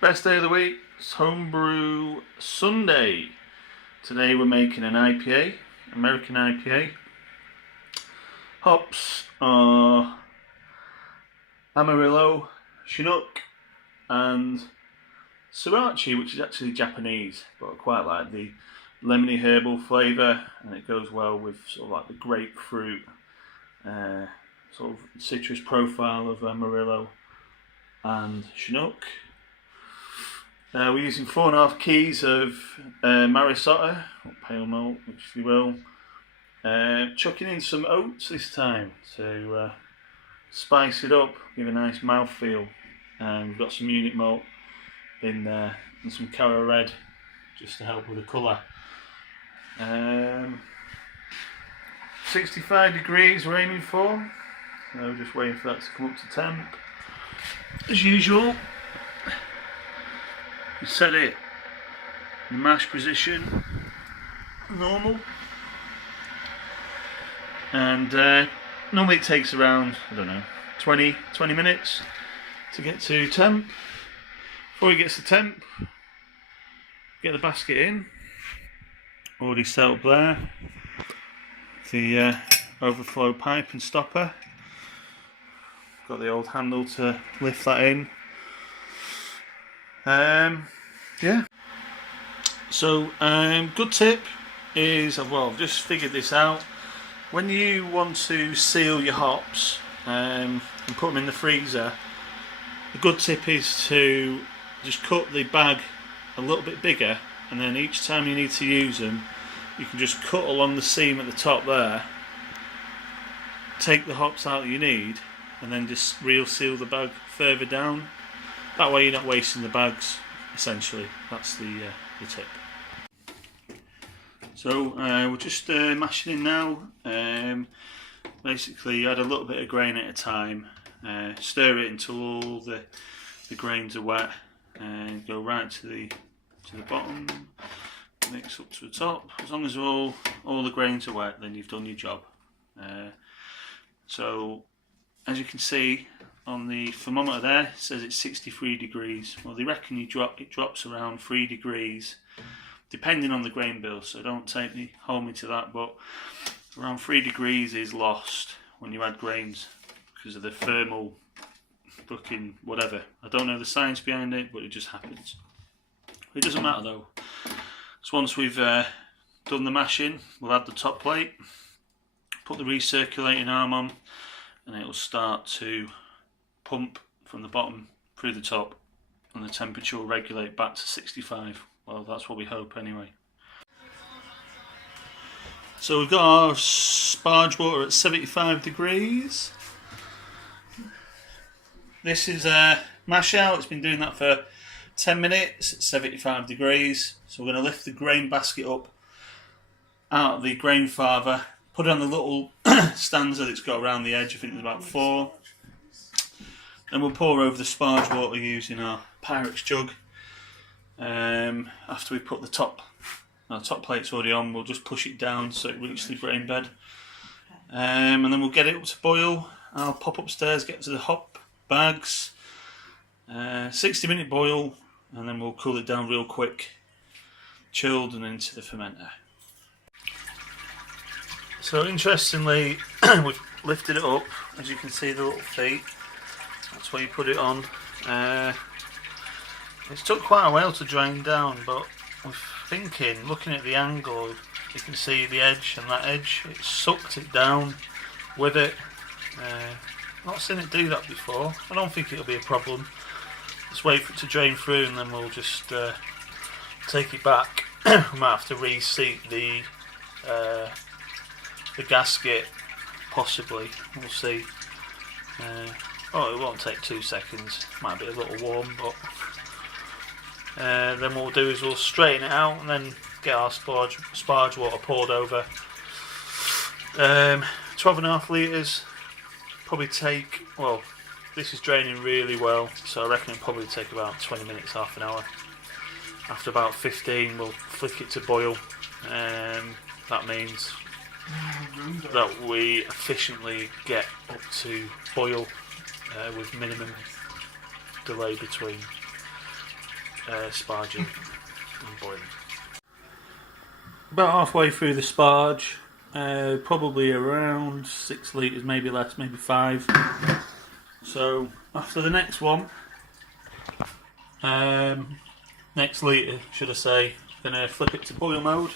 Best day of the week, it's Homebrew Sunday. Today we're making an IPA, American IPA. Hops are Amarillo, Chinook and Sorachi, which is actually Japanese, but I quite like the lemony herbal flavour, and it goes well with sort of like the grapefruit sort of citrus profile of Amarillo and Chinook. We're using 4.5 keys of Otter, or pale malt, if you will. Chucking in some oats this time to spice it up, give a nice mouthfeel. We've got some Munich Malt in there and some Carared just to help with the colour. 65 degrees we're aiming for, so just waiting for that to come up to temp. As usual, you set it in the mash position, normal, and normally it takes around, I don't know, 20 minutes to get to temp. Before it gets to temp, get the basket in, already set up there, the overflow pipe and stopper, got the old handle to lift that in. Yeah. So good tip is, well, I've just figured this out. When you want to seal your hops and put them in the freezer, a good tip is to just cut the bag a little bit bigger, and then each time you need to use them, you can just cut along the seam at the top there, take the hops out that you need, and then just real seal the bag further down. That way you're not wasting the bags, essentially. That's the tip. So we're just mashing in now. Basically add a little bit of grain at a time, stir it until all the grains are wet, and go right to the bottom, mix up to the top. As long as all the grains are wet, then you've done your job. So as you can see on the thermometer there, it says it's 63 degrees. Well, they reckon it drops around 3 degrees depending on the grain bill, so don't hold me to that, but around 3 degrees is lost when you add grains because of the thermal fucking whatever. I don't know the science behind it, but it just happens. It doesn't matter though. So once we've done the mashing, we'll add the top plate, put the recirculating arm on, and it will start to pump from the bottom through the top, and the temperature will regulate back to 65. Well, that's what we hope anyway. So we've got our sparge water at 75 degrees. This is a mash out. It's been doing that for 10 minutes at 75 degrees. So we're going to lift the grain basket up out of the Grainfather, put it on the little stands that it's got around the edge. I think there's about 4. And we'll pour over the sparge water using our Pyrex jug. After we put the top plate's already on, we'll just push it down so it reaches the grain bed. And then we'll get it up to boil. I'll pop upstairs, get to the hop bags. 60-minute boil, and then we'll cool it down real quick, chilled, and into the fermenter. So interestingly, we've lifted it up, as you can see the little feet. That's where you put it on. It's took quite a while to drain down, but I'm thinking, looking at the angle, you can see the edge and that edge, it sucked it down with it. Not seen it do that before. I don't think it'll be a problem. Just wait for it to drain through, and then we'll just take it back. We might have to reseat the gasket, possibly. We'll see. Oh, it won't take 2 seconds. Might be a little warm, but then what we'll do is we'll straighten it out and then get our sparge water poured over. 12.5 litres. Probably take, well, this is draining really well, so I reckon it'll probably take about 20 minutes, half an hour. After about 15, we'll flick it to boil. That means that we efficiently get up to boil with minimum delay between. sparging and boiling. About halfway through the sparge, probably around 6 litres, maybe less, maybe 5. So after the next one, next litre should I say, I'm going to flip it to boil mode,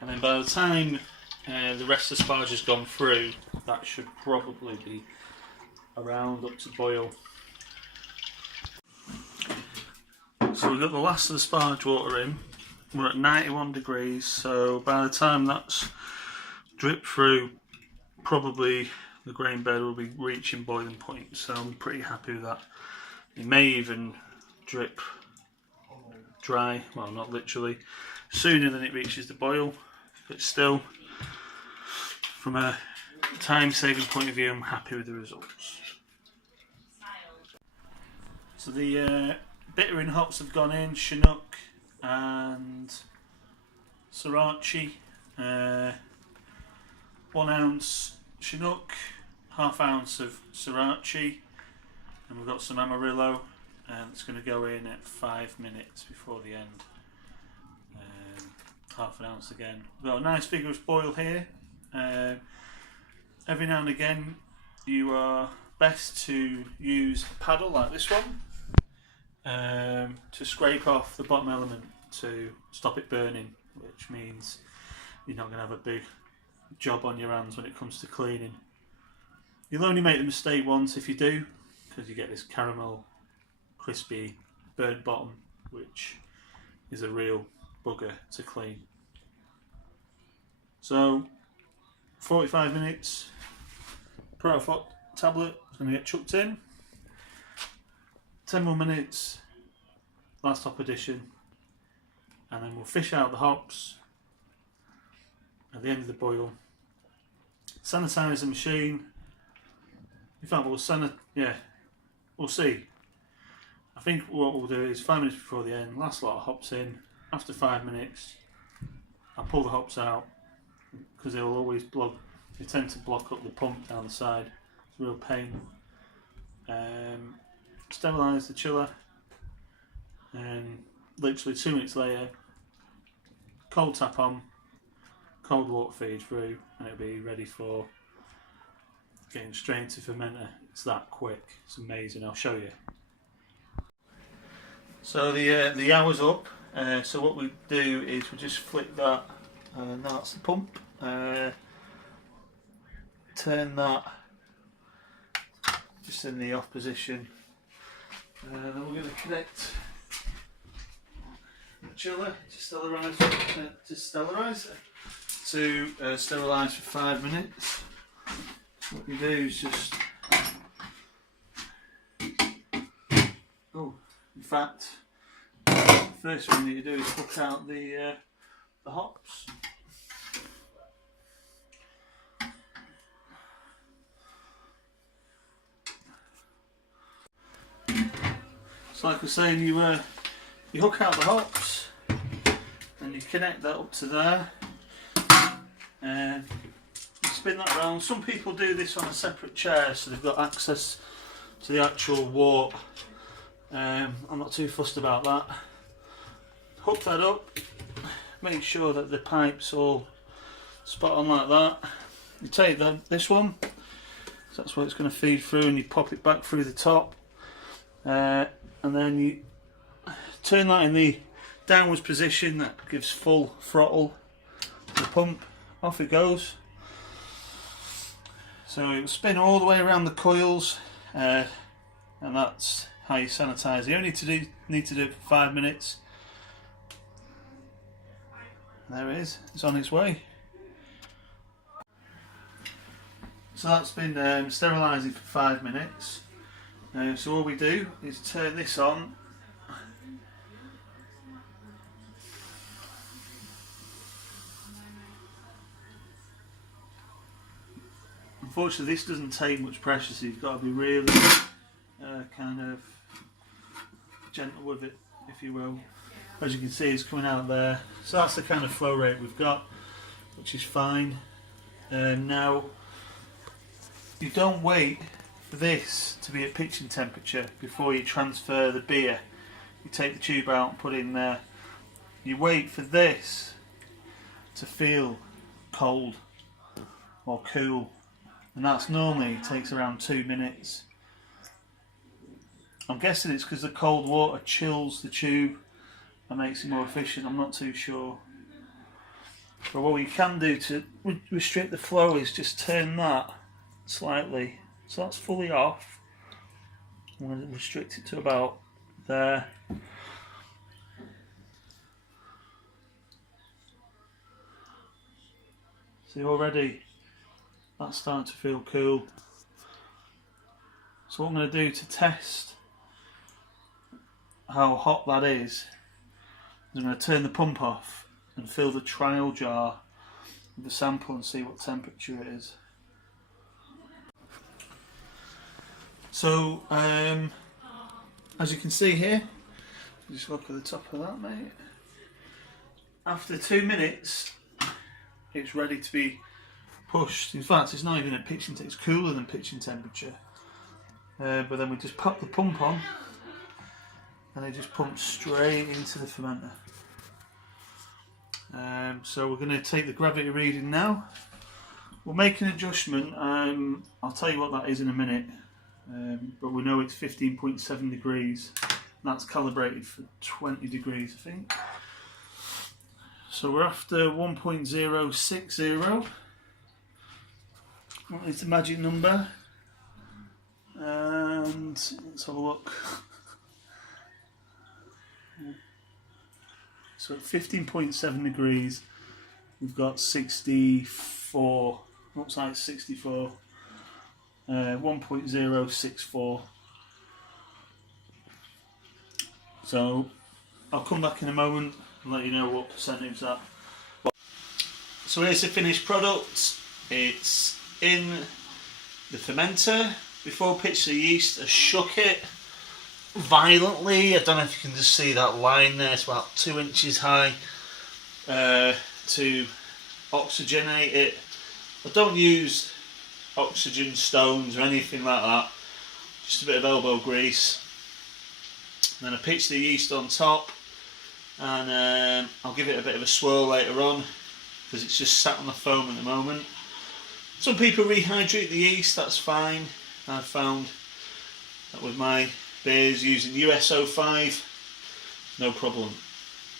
and then by the time the rest of the sparge has gone through, that should probably be around up to boil. So we've got the last of the sparge water in. We're at 91 degrees, so by the time that's dripped through, probably the grain bed will be reaching boiling point, so I'm pretty happy with that. It may even drip dry, well not literally, sooner than it reaches the boil, but still, from a time saving point of view, I'm happy with the results. So the bittering hops have gone in, Chinook and Sorachi, 1 ounce Chinook, ½ ounce of Sorachi, and we've got some Amarillo, and it's going to go in at 5 minutes before the end. ½ ounce again. We've got a nice vigorous boil here. Every now and again you are best to use a paddle like this one to scrape off the bottom element to stop it burning, which means you're not going to have a big job on your hands when it comes to cleaning. You'll only make the mistake once if you do, because you get this caramel crispy burnt bottom, which is a real bugger to clean. So 45 minutes, protofloc tablet is going to get chucked in, 10 more minutes, last hop addition, and then we'll fish out the hops at the end of the boil, sanitize the machine. In fact, we'll see. I think what we'll do is 5 minutes before the end, last lot of hops in. After 5 minutes, I'll pull the hops out because they'll always block. They tend to block up the pump down the side. It's a real pain. Sterilise the chiller, and literally 2 minutes later, cold tap on, cold water feed through, and it'll be ready for getting straight into fermenter. It's that quick. It's amazing. I'll show you. So the hour's up. So what we do is we just flick that. That's the pump. Turn that just in the off position. Then we're going to connect the chiller to sterilise for 5 minutes. What you do is just, in fact, the first thing that you do is hook out the hops. So like I was saying, you hook out the hops and you connect that up to there, and you spin that around. Some people do this on a separate chair so they've got access to the actual wort. I'm not too fussed about that. Hook that up, make sure that the pipe's all spot on like that. You take this one, so that's where it's going to feed through, and you pop it back through the top. And then you turn that in the downwards position. That gives full throttle to the pump. Off it goes. So it will spin all the way around the coils, and that's how you sanitize. You only need to do it for 5 minutes. There it is. It's on its way. So that's been sterilising for 5 minutes. So all we do is turn this on, unfortunately this doesn't take much pressure, so you've got to be really kind of gentle with it, if you will. As you can see, it's coming out there, so that's the kind of flow rate we've got, which is fine. Now you don't wait for this to be at pitching temperature before you transfer the beer. you take the tube out and put it in there. You wait for this to feel cold or cool, and that's normally takes around 2 minutes. I'm guessing it's because the cold water chills the tube and makes it more efficient. I'm not too sure. But what we can do to restrict the flow is just turn that slightly, so that's fully off. I'm going to restrict it to about there. See, already that's starting to feel cool. So what I'm going to do to test how hot that is I'm going to turn the pump off and fill the trial jar with the sample and see what temperature it is. So, as you can see here, just look at the top of that, mate. After 2 minutes, it's ready to be pushed. In fact, it's not even at pitching temperature, it's cooler than pitching temperature. But then we just pop the pump on and it just pumps straight into the fermenter. So we're going to take the gravity reading now. We'll make an adjustment. I'll tell you what that is in a minute. But we know it's 15.7 degrees. That's calibrated for 20 degrees, I think. So we're after 1.060. What is the magic number? And let's have a look. So at 15.7 degrees, we've got 64. Looks like 64. 1.064. So I'll come back in a moment and let you know what percentage that. So here's the finished product. It's in the fermenter. Before I pitched the yeast, I shook it violently. I don't know if you can just see that line there. It's about 2 inches high to oxygenate it. I don't use oxygen stones or anything like that. Just a bit of elbow grease. And then I pitch the yeast on top, and I'll give it a bit of a swirl later on because it's just sat on the foam at the moment. Some people rehydrate the yeast, that's fine. I've found that with my beers using US-05, no problem.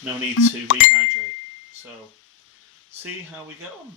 No need to rehydrate. So, see how we get on.